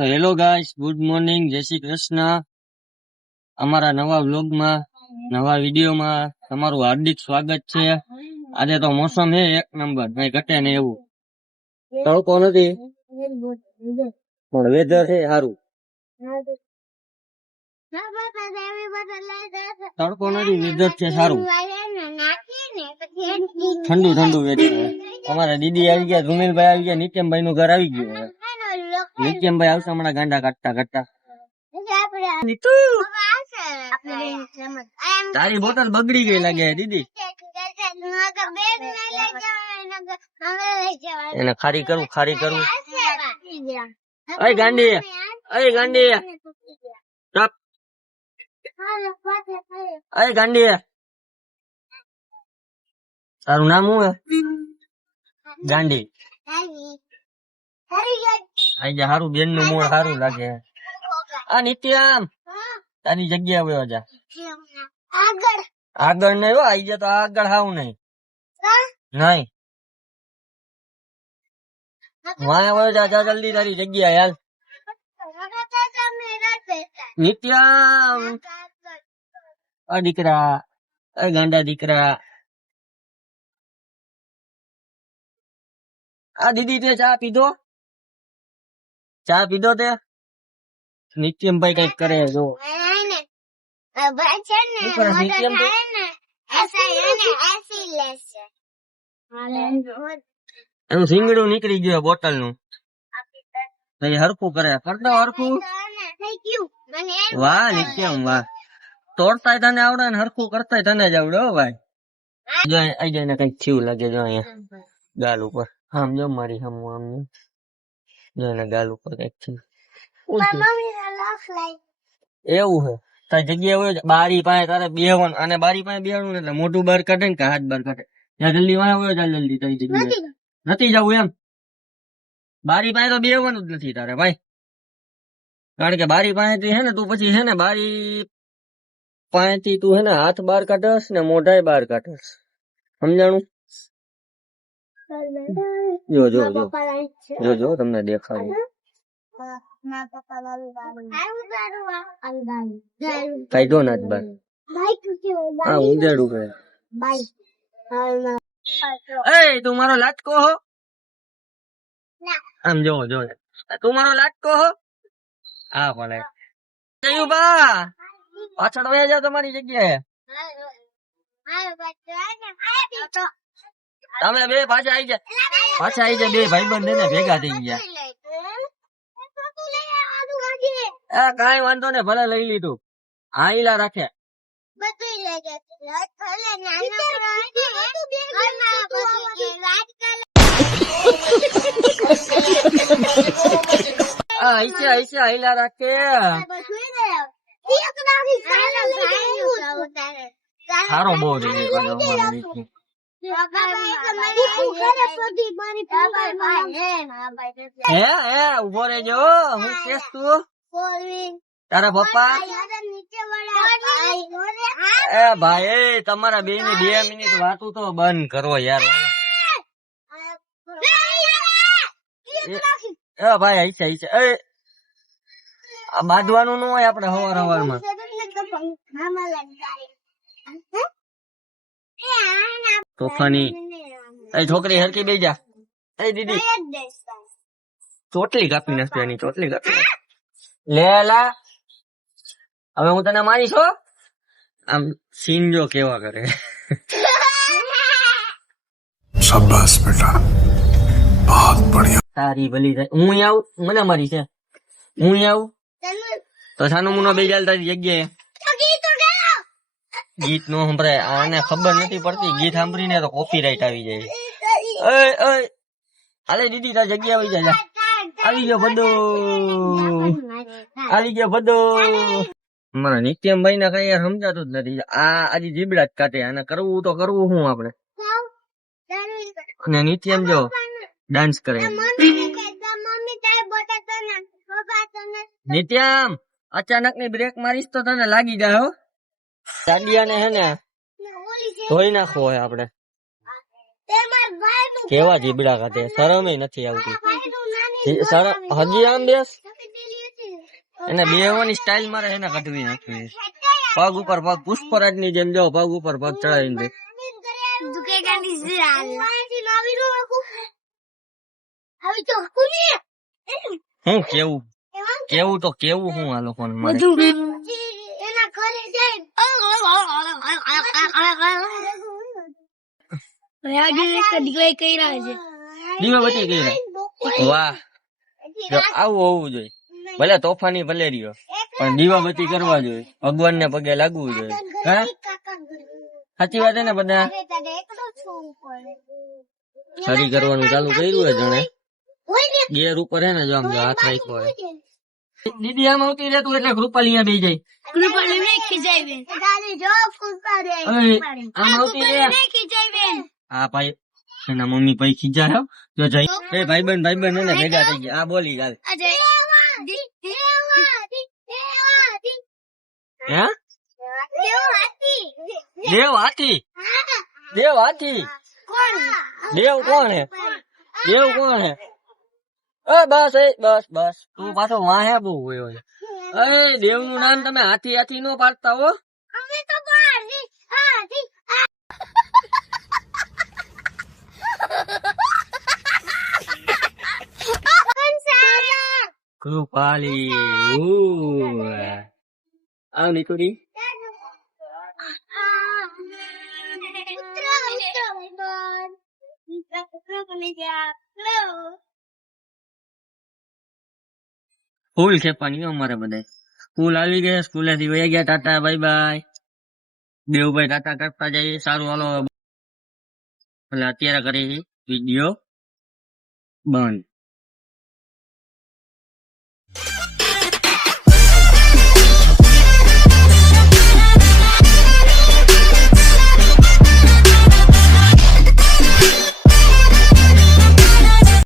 તો hello guys, good morning, જય શ્રી કૃષ્ણ. અમારા નવા વ્લોગમાં, નવા વિડીયોમાં તમારું હાર્દિક સ્વાગત છે. આજે તો મોસમ હે એક નંબર, કઈ ઘટે નહીં એવું. તડકો નથી પણ વેધર છે સારું. તડકો નથી, વેધર છે સારું, ઠંડુ ઠંડુ વેધર. અમારા દીદી આવી ગયા, રૂમેલભાઈ આવી ગયા, નિત્યમભાઈ નું ઘર આવી ગયું. નિત્યમભાઈ આવશે હમણાં ગાંડા કાઢતા કાઢતા. તારી બોટલ બગડી ગઈ લાગે દીદી. એને ખારી કરું અય ગાંડી, અય ગાંડી, સ્ટોપ. અય ગાંડી, તારું નામ શું હે? ગાંડી. આઈ જા, હારું બેન નું મૂળ સારું લાગે. આ નિત્યમ તારી જગ્યા વયો જા. આગળ નહીં હો, આઈ જા તો આગળ હાવ નહીં નહીં. વાય વયો જા, જા જલ્દી તારી જગ્યા યાર. નિત્યમ, આ દીકરા, આ ગાંડા દીકરા. આ દીદી તે ચા પીધો? ચા પીધો તે? નિત્યમભાઈ કઈક કરે જો. એનું સિંગડું નીકળી ગયું બોટલ નું. હરખું કરે, કરતો હરખું. વાહ નિત્યમ વાહ, તોડતા તને આવડે ને હરખું કરતા તને જ આવડે હો ભાઈ. જો આઈ જાય ને કઈક થયું લાગે. જો અહીંયા ગાલ ઉપર આમ જો મારી હમ આમ જો ને ગાલ ઉપર કઈક થયું. એવું હે તારી જગ્યા હોય બારી પાસે તારે બેહવાનું, અને બારી પાસે બેહવાનું એટલે મોટું બહાર કાઢે ને કે હાથ બહાર કાઢે. ત્યાં જલ્દી વાય હોય, ચાલ જલ્દી તારી જગ્યાએ નથી જવું એમ. બારી પાસે તો બેહવાનું જ નથી તારે ભાઈ, કારણ કે બારી પાસેથી હે ને તું પછી હે ને બારી પાસેથી તું હે ને હાથ બહાર કાઢસ ને મોઢાય બહાર કાઢસ, સમજાણું? જો જો જો જો જો તમને દેખાડું. કાઢો ના જ બાર. હા ઉંદેડું કરે. એ તું મારો લાટકો હો, આમ જો જો તું મારો લાટકો હો. હા ભલે જયું બા, પાછળ વહી જાવ તમારી જગ્યાએ. તમે બે પાછા આવી જાય બે ભાઈબંધ ને ભેગા થઈ ગયા. કઈ વાંધો ને, ભલે લઈ લીધું. આઈલા રાખે આઈલા રાખે. સારો બહુ ઉભો રેજો. હું કેસ તું તારા પપ્પા? એ ભાઈ તમારા બે ની 2 મિનિટ વાતું તો બંધ કરો યાર. એ ભાઈ આઈશે એ બાંધવાનું ન હોય આપડે હવાર હવારમાં. તોફાની એ છોકરી હરકી બેસી જા. એ દીદી ચોટલી કાપી નાખી, એની ચોટલી કાપી લે લા. હવે હું તને મારીશ હો. આમ સીન જો કેવા કરે. શાબાશ બેટા, બહુત બઢિયા. તારી ભલી થાય. હું આવું, મને મારી છે. હું આવું તો સાનું મુનો બે જાલ તારી જગ્યાએ. ગીત નો સંભળાય, આને ખબર નથી પડતી. ગીત સાંભળીને તો કોપીરાઈટ આવી જાય. હાલે દીદી તારી જગ્યા આવી જાય. આવી ગયો ભદો, આવી ગયો ભદો. મારા નિત્યમભાઈ ના કઈ યાર સમજાતું જ નથી. આ આજે જીબડા જ કાઢે. આને કરવું તો કરવું શું આપડે. અને નિત્યમ જો ડાન્સ કરે. નિત્યમ અચાનક ની બ્રેક મારીશ તો તને લાગી જાય હો. દાંડિયા ને હે ને ધોઈ નાખવો હોય આપડે. કેવા જીબડા કાઢે, શરમ નથી આવતી. હજી આમ બેસ. એને બેહવાની સ્ટાઇલ મારે એને કાઢવી નાખવી. પગ ઉપર પગ પુષ્પરાજ ની જેમ જો પગ ઉપર પગ ચડાવીને દે. હું કેવું કેવું તો કેવું હું આ લોકોને મારે. દીવાબત્તી કરી વાહ જો આવું હોવું જોઈએ. ભલે તોફાની ભલે રહ્યો પણ દીવાબત્તી કરવા જોઈએ. ભગવાન ને પગે લાગવું જોઈએ. હા સાચી વાત છે ને બધા. હરી કરવાનું ચાલુ કર્યું હે જણે ગેર ઉપર હે ને જો આમ જો હાથ રાખ્યો હે. દીદી આમ આવતી રહેતું એટલે કૃપાલી અહીંયા બેસી જાય. આમ આવતી રહે. હા ભાઈ એના મમ્મી ભાઈ ખીજા હે જો જઈ એ ભાઈબંધ એને ભેગા થઈ ગયા. આ બોલી ગાલ હે દેવ હાથી દેવ હાથી દેવ કોણ હે દેવ કોણ હે? બસ બસ તું પાછો વાહે બહુ હોય. અરે દેવ નું નામ તમે હાથી હાથી નો પાડતા હો. કૃપાલી આવ નીકળી. ફૂલ ખેપવાની અમારે બધા. સ્કૂલ આવી ગયા, સ્કૂલે થી વયા ગયા. Tata bye bye. દેવભાઈ ટાટા કરતા જઈએ. સારું હાલો એટલે અત્યારે કરી વિડીયો બંધ.